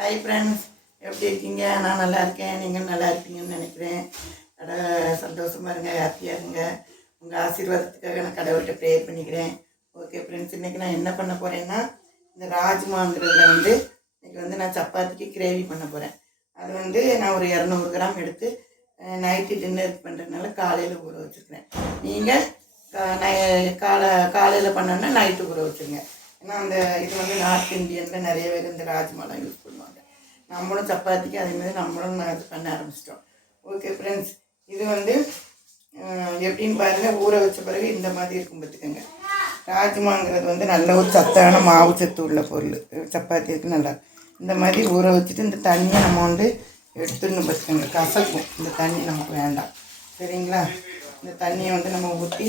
Hi friends, எப்படி இருக்கீங்க? நான் நல்லா இருக்கேன். நீங்கள் நல்லா இருப்பீங்கன்னு நினைக்கிறேன். சந்தோஷமாக இருங்க, ஹாப்பியாக இருங்க. உங்கள் ஆசீர்வாதத்துக்காக நான் கடவுள்கிட்ட ப்ரேயர் பண்ணிக்கிறேன். ஓகே ஃப்ரெண்ட்ஸ், இன்றைக்கி நான் என்ன பண்ண போகிறேன்னா, இந்த ராஜ்மாங்கிறதுல இன்றைக்கி நான் சப்பாத்திக்கு கிரேவி பண்ண போகிறேன். அது நான் ஒரு 200 கிராம் எடுத்து நைட்டு டின்னர் பண்ணுறதுனால காலையில் ஊற வச்சுருக்கிறேன். நீங்கள் காலையில் பண்ணோன்னா நைட்டு ஊற வச்சுருங்க. ஏன்னா அந்த இது நார்த் இந்தியனில் நிறைய பேர் இந்த ராஜ்மாலாம் யூஸ் பண்ணுவாங்க. நம்மளும் சப்பாத்திக்கு அதேமாதிரி நம்மளும் பண்ண ஆரம்பிச்சிட்டோம். ஓகே ஃப்ரெண்ட்ஸ், இது எப்படின்னு பாருங்கள். ஊற வச்ச பிறகு இந்த மாதிரி இருக்கும் பார்த்துக்கோங்க. ராஜ்மாங்கிறது நல்ல ஒரு சத்தான மாவு சத்து உள்ள பொருள். சப்பாத்திக்கு நல்லா இந்த மாதிரி ஊற வச்சுட்டு இந்த தண்ணியை நம்ம எடுத்துடணும் பார்த்துக்கோங்க. கசக்கும் இந்த தண்ணி, நமக்கு வேண்டாம். சரிங்களா? இந்த தண்ணியை நம்ம ஊற்றி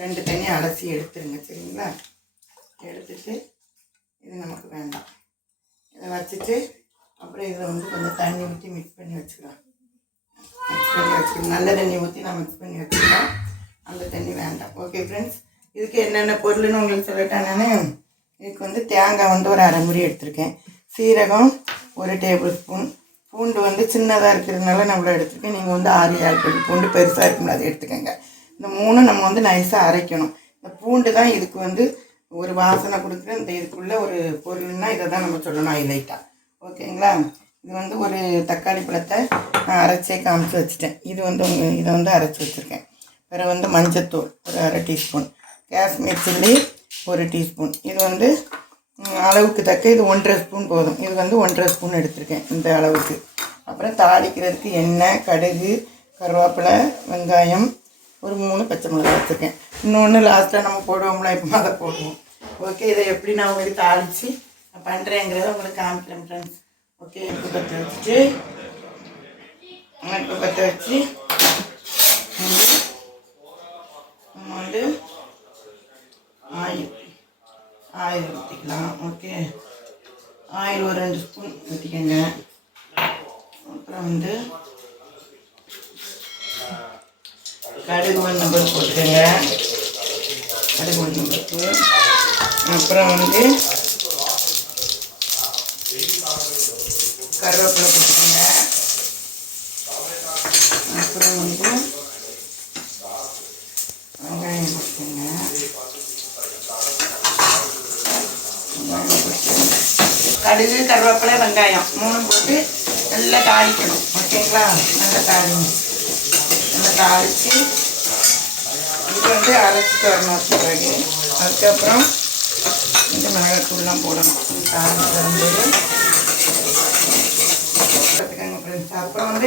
2 தண்ணி அலசி எடுத்துருங்க. சரிங்களா? எடுத்துட்டு இது நமக்கு வேண்டாம். இதை வச்சுட்டு அப்புறம் இதை கொஞ்சம் தண்ணி ஊற்றி மிக்ஸ் பண்ணி வச்சுக்கலாம். நல்ல தண்ணி ஊற்றி நான் மிக்ஸ் பண்ணி வச்சுக்கலாம். அந்த தண்ணி வேண்டாம். ஓகே ஃப்ரெண்ட்ஸ், இதுக்கு என்னென்ன பொருள்னு உங்களுக்கு சொல்லிட்டேன். நான் இதுக்கு தேங்காய் ஒரு அரை முறி எடுத்திருக்கேன். சீரகம் 1 டேபிள் ஸ்பூன். பூண்டு சின்னதாக இருக்கிறதுனால நான் இவ்வளோ எடுத்துருக்கேன். நீங்கள் 6-7 பல் பூண்டு பெருசாக இருக்கும்ல அதை எடுத்துக்கோங்க. இந்த 3 நம்ம நைஸாக அரைக்கணும். இந்த பூண்டு தான் இதுக்கு ஒரு வாசனை கொடுக்குற இந்த இதுக்குள்ளே ஒரு பொருள்னா இதை தான் நம்ம சொல்லணும் ஹைலைட்டாக. ஓகேங்களா? இது ஒரு தக்காளி பழத்தை நான் அரைச்சே காமிச்சு வச்சுட்டேன். இது இதை அரைச்சி வச்சுருக்கேன். பிறகு மஞ்சத்தூள் ஒரு 1/2 டீஸ்பூன். Kashmir chilli 1 teaspoon. இது அளவுக்கு தக்க இது 1.5 ஸ்பூன் போதும். இது 1.5 ஸ்பூன் எடுத்திருக்கேன் இந்த அளவுக்கு. அப்புறம் தாளிக்கிறதுக்கு எண்ணெய், கடுகு, கருவேப்பிலை, வெங்காயம், ஒரு 3 பச்சை மிளகாய் வச்சுருக்கேன். இன்னொன்று லாஸ்ட்டாக நம்ம போடுவோம்ல, இப்போ அதை போடுவோம். ஓகே, இதை எப்படி நான் உங்களுக்கு தாளித்து பண்ணுறேங்கிறத உங்களுக்கு காமிக்கிறேன் ஃப்ரெண்ட்ஸ். ஓகே, அடுப்பு பற்ற வச்சு நம்ம ஆயில் ஊற்றிக்கலாம். ஓகே, ஆயில் ஒரு 2 ஸ்பூன் ஊற்றிக்கங்க. அப்புறம் கடுகு 1 நம்பர் போட்டுக்கோங்க. கடுகு 1 நம்பருக்கு. அப்புறம் கருவேப்பிலை போட்டுக்கோங்க. அப்புறம் வெங்காயம் போட்டுக்கோங்க. கடுகு, கருவேப்பிலை, வெங்காயம் 3 போட்டு நல்லா தாளிக்கணும். ஓகேங்களா? நல்லா தாளித்து இது அரைச்சிட்டு வரணும். பிறகு அதுக்கப்புறம் இந்த மிளகாத்தூள்லாம் போடணும். தாளித்து வரும்போது பார்த்துக்கோங்க ஃப்ரெண்ட்ஸ். அப்புறம் இந்த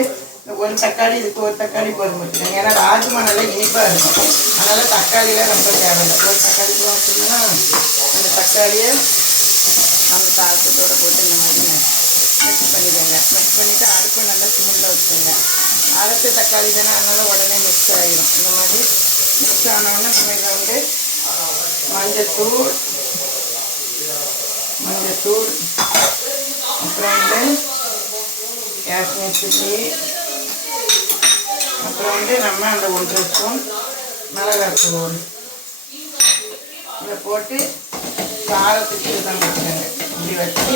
ஒரு தக்காளி, இதுக்கு ஒரு தக்காளி போதும் வச்சுக்கோங்க. ஏன்னா ராஜ்மா நல்லா இனிப்பாக இருக்கும். அதனால் தக்காளியெலாம் ரொம்ப தேவையில்லை. ஒரு தக்காளி போட்டோம்னா அந்த தக்காளியை அந்த தாளத்தோடு போட்டு இந்த மாதிரி மிக்ஸ் பண்ணிக்கோங்க. மிக்ஸ் பண்ணிவிட்டு அடுப்பை நல்லா சிம்மில் வச்சுக்கோங்க. அரைச்ச தக்காளி தானே, அதனால் உடனே மிக்ஸ் ஆகிடும். இந்த மாதிரி மிக்ஸ் ஆனோடனே நம்ம இதை மஞ்சத்தூள், அப்புறம் காஷ்மீர் சில்லி, அப்புறம் நம்ம அந்த 1 ஸ்பூன் மிளகாத்தூள் இதை போட்டு காரத்துக்கு இதுதான் வச்சுக்கோங்க. இப்படி வச்சு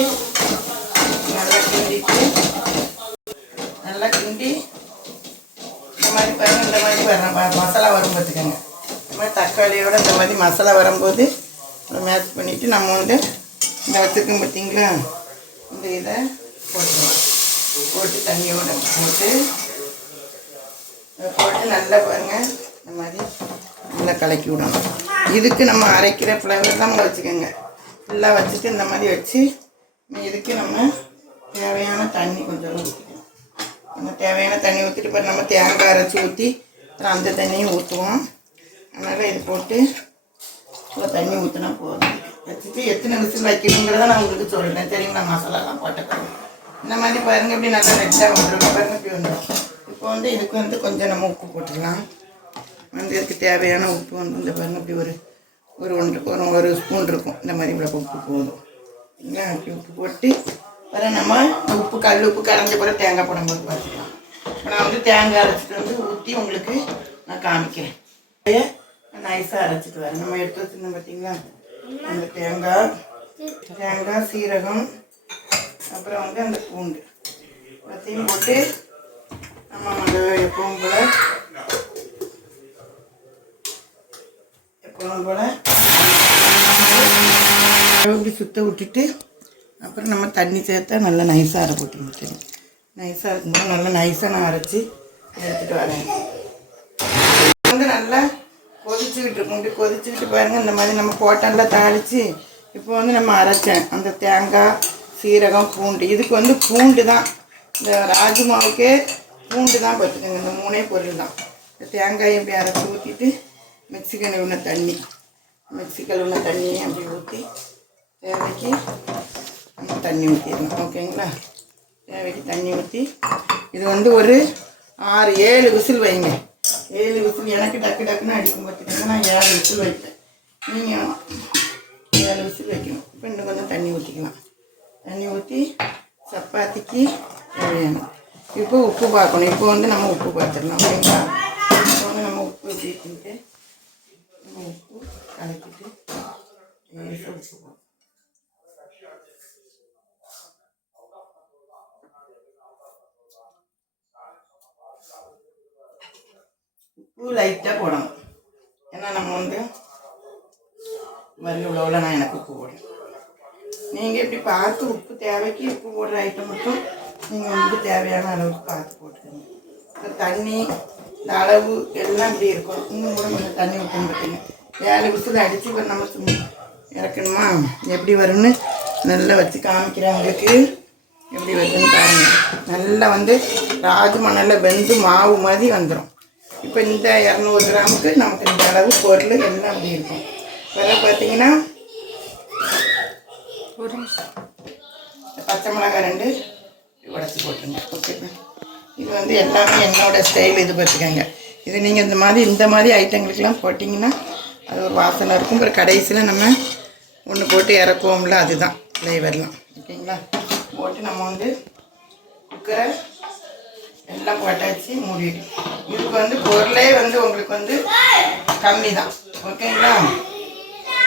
நல்லா கிண்டி இந்த மாதிரி பாருங்கள். இந்த மாதிரி மசாலா வரும் பார்த்துக்கோங்க. இந்த மாதிரி தக்காளியோடு இந்த மாதிரி மசாலா வரும்போது மேட்ச் பண்ணிவிட்டு நம்ம இந்த வச்சுருக்கோம் பார்த்தீங்களா, இந்த இதை போட்டு தண்ணியோடு போட்டு நல்லா பாருங்கள். இந்த மாதிரி நல்லா கலக்கி விடணும். இதுக்கு நம்ம அரைக்கிற ஃப்ளேவர் தான் வச்சுக்கோங்க. ஃபுல்லாக வச்சுட்டு இந்த மாதிரி வச்சு இதுக்கு நம்ம தேவையான தண்ணி கொஞ்சம் ஊற்றிக்கணும். நம்ம தேவையான தண்ணி ஊற்றிட்டு இப்போ நம்ம தேங்காய் அரைச்சி ஊற்றி அப்புறம் அந்த தண்ணியும் ஊற்றுவோம். அதனால் இது போட்டு தண்ணி ஊற்றினா போதும். வச்சுட்டு எத்தனை விசில் வைக்கணுங்கிறத நான் உங்களுக்கு சொல்கிறேன். சரிங்களா? மசாலாலாம் போட்டுக்கணும். இந்த மாதிரி பாருங்கள், இப்படி நல்லா ரெட்டாக வந்துடும். பாருங்கள், இப்படி வந்துடும். இப்போ இதுக்கு கொஞ்சம் நம்ம உப்பு போட்டுக்கலாம். இதுக்கு தேவையான உப்பு இந்த பாருங்கள், இப்படி ஒரு ஸ்பூன் இருக்கும். இந்த மாதிரி இவ்வளோ உப்பு போதும். சரிங்களா? இப்படி உப்பு போட்டு அப்புறம் நம்ம உப்பு கல் உப்பு கரைஞ்ச பிறகு தேங்காய் போடும்போது பார்த்துக்கலாம். இப்போ நான் தேங்காய் அரைச்சிட்டு ஊற்றி உங்களுக்கு நான் காமிக்கிறேன். நைஸாக அரைச்சிட்டு வரேன். நம்ம எடுத்து வச்சுருந்தோம் பார்த்தீங்களா, அந்த தேங்காய், சீரகம், அப்புறம் வந்து அந்த பூண்டு எல்லாத்தையும் போட்டு நம்ம வந்து எப்பவும் போல் இப்படி சுற்ற விட்டுட்டு அப்புறம் நம்ம தண்ணி சேர்த்தா நல்லா நைஸாக அரை போட்டு விட்டுருங்க. நைஸாக இருக்கும்போது நல்லா நைஸாக நான் அரைச்சி எடுத்துகிட்டு வரேன். வந்து நல்லா கொதிச்சுக்கிட்டு இருக்கும். இப்படி கொதிச்சுக்கிட்டு பாருங்கள், இந்த மாதிரி நம்ம போட்டெல்லாம் தாளித்து இப்போ வந்து நம்ம அரைச்சேன் அந்த தேங்காய், சீரகம், பூண்டு. இதுக்கு வந்து பூண்டு தான், இந்த ராஜ்மாவுக்கே பூண்டு தான் பார்த்துக்கோங்க. இந்த 3 பொருள் தான். இந்த தேங்காயை இப்படி அரைச்சி ஊற்றிட்டு மிக்ஸி கழுவுன தண்ணியை அப்படி ஊற்றி தேவைக்கு தண்ணி ஊற்றிடணும். ஓகேங்களா? தேவைக்கு தண்ணி ஊற்றி இது வந்து ஒரு 6-7 விசில் வைங்க. 7 விசில். எனக்கு டக்குன்னு அடிக்கும் பார்த்துக்கிங்கன்னா நான் 7 விசில் வைப்பேன். நீங்கள் 7 விசில் வைக்கணும். இப்போ இன்னும் கொஞ்சம் தண்ணி ஊற்றிக்கலாம். தண்ணி ஊற்றி சப்பாத்திக்கு தேவையான இப்போ உப்பு பார்க்கணும். இப்போ வந்து நம்ம உப்பு பார்த்துடலாம். ஓகேங்களா? இப்போ வந்து நம்ம உப்பு எப்படி இருக்குன்ட்டு நம்ம உப்பு கலக்கிட்டு உப்பு உப்பு லைட்டாக போடணும். ஏன்னா நம்ம வந்து இவ்வளோ நான் எனக்கு உப்பு போடுறேன். நீங்கள் எப்படி பார்த்து உப்பு தேவைக்கு உப்பு போடுற ஐட்டம் மட்டும் நீங்கள் வந்து தேவையான அளவுக்கு பார்த்து போட்டுக்கோங்க. இந்த தண்ணி இந்த அளவு எல்லாம் இப்படி இருக்கும். இன்னும் கூட கொஞ்சம் தண்ணி ஊற்றணும். பார்த்தீங்க 7 விசில் அடித்து இப்போ நம்ம இறக்கணுமா? எப்படி வரும்னு நல்லா வச்சு காமிக்கிறேன் உங்களுக்கு. எப்படி வருதுன்னு பாருங்கள். நல்லா வந்து ராஜ்மா நல்லா வெந்து மாவு மாதிரி வந்துடும். இப்போ இந்த 200 கிராமுக்கு நமக்கு இந்த அளவு பொருள் எல்லாம் அப்படி இருக்கும். பிறகு பார்த்தீங்கன்னா ஒரு பச்சை மிளகாய் 2 உடச்சி போட்டுருங்க. ஓகே, இது வந்து எல்லாமே என்னோடய ஸ்டைல். இது பார்த்துக்கோங்க. இது நீங்கள் இந்த மாதிரி ஐட்டங்களுக்கெல்லாம் போட்டிங்கன்னா அது ஒரு வாசனை இருக்கும். அப்புறம் கடைசியில் நம்ம ஒன்று போட்டு இறக்குவோம்ல, அதுதான் ஃப்ளேவர்லாம். ஓகேங்களா? போட்டு நம்ம வந்து குக்கரை எல்லாம் போட்டாச்சு, மூடிட்டு. இதுக்கு வந்து பொருளே வந்து உங்களுக்கு வந்து கம்மி தான். ஓகேங்களா?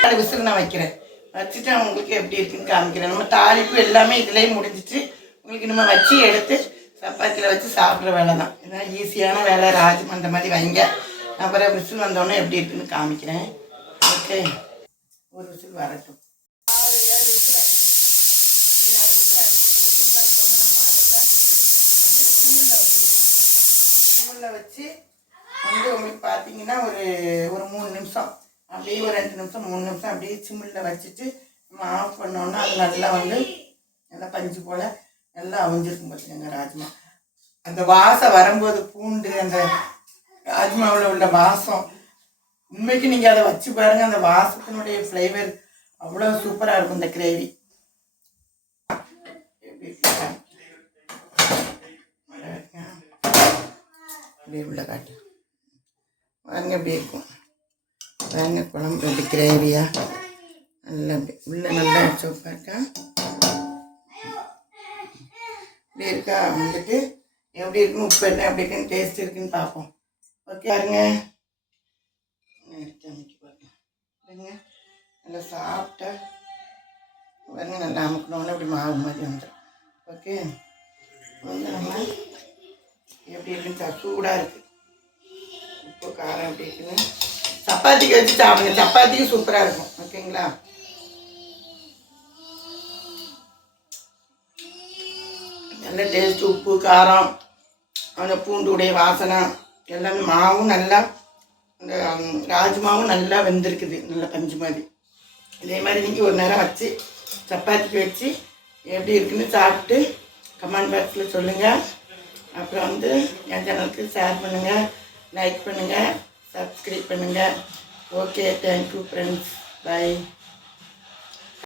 4 விசில் நான் வைக்கிறேன். வச்சுட்டு உங்களுக்கு எப்படி இருக்குன்னு காமிக்கிறேன். நம்ம தாளிப்பு எல்லாமே இதுலேயே முடிஞ்சிட்டு உங்களுக்கு நம்ம வச்சு எடுத்து சப்பாத்தியில் வச்சு சாப்பிட்ற வேலை தான். இதுதான் ஈஸியான வேலை. ராஜ்மா அந்த மாதிரி வைங்க. அப்புறம் விசில் வந்தோடனே எப்படி இருக்குன்னு காமிக்கிறேன். ஓகே, ஒரு விசில் வரட்டும். 6-7 விசில் சிம்மில் வச்சு வந்து உங்களுக்கு பார்த்தீங்கன்னா ஒரு 3 நிமிஷம் அப்படியே, ஒரு 2 நிமிஷம் 3 நிமிஷம் அப்படியே சிம்மில் வச்சுட்டு நம்ம ஆஃப் பண்ணோன்னா அது நல்லா வந்து நல்லா பஞ்சு போல் நல்லா அவிஞ்சிருக்கும். பார்த்துக்கோங்க ராஜ்மா. அந்த வாசம் வரும்போது பூண்டு அந்த ராஜ்மாவில் உள்ள வாசம், உண்மைக்கு நீங்கள் அதை வச்சு பாருங்கள். அந்த வாசத்தினுடைய ஃப்ளேவர் அவ்வளோ சூப்பராக இருக்கும். இந்த கிரேவி அப்படியே உள்ள காட்டு பாருங்க, எப்படி இருக்கும் பாருங்க. குழம்பு எப்படி கிரேவியாக நல்லா உள்ள நல்லா சூப்பராக இருக்கா. இப்படி இருக்கா வந்துட்டு எப்படி இருக்குன்னு உப்பு என்ன எப்படி இருக்குன்னு டேஸ்ட் இருக்குன்னு பார்ப்போம். ஓகே பாருங்க, பாருங்க நல்லா சாப்பிட்டா பாருங்க, நல்லா அமுக்கணும்னா இப்படி மாவு மாதிரி வந்துடும். ஓகே, வந்து நம்ம எப்படி இருக்குன்னு சூடாக இருக்குது. உப்பு காரம் எப்படி இருக்குன்னு சப்பாத்திக்கு வச்சு சாப்பிடுங்க. சப்பாத்திக்கு சூப்பராக இருக்கும். ஓகேங்களா? நல்ல டேஸ்ட். உப்பு காரம் அந்த பூண்டுடைய வாசனை எல்லாமே, மாவும் நல்லா அந்த ராஜ்மாவும் நல்லா வெந்திருக்குது, நல்லா பஞ்சு மாதிரி. இதே மாதிரி நீங்கள் ஒரு நேரம் வச்சு சப்பாத்திக்கு வச்சு எப்படி இருக்குன்னு சாப்பிட்டு கமெண்ட் பாக்ஸில் சொல்லுங்கள். அப்புறம் வந்து என் சேனலுக்கு ஷேர் பண்ணுங்கள், லைக் பண்ணுங்கள், சப்ஸ்கிரைப் பண்ணுங்கள். Okay, thank you friends. பை.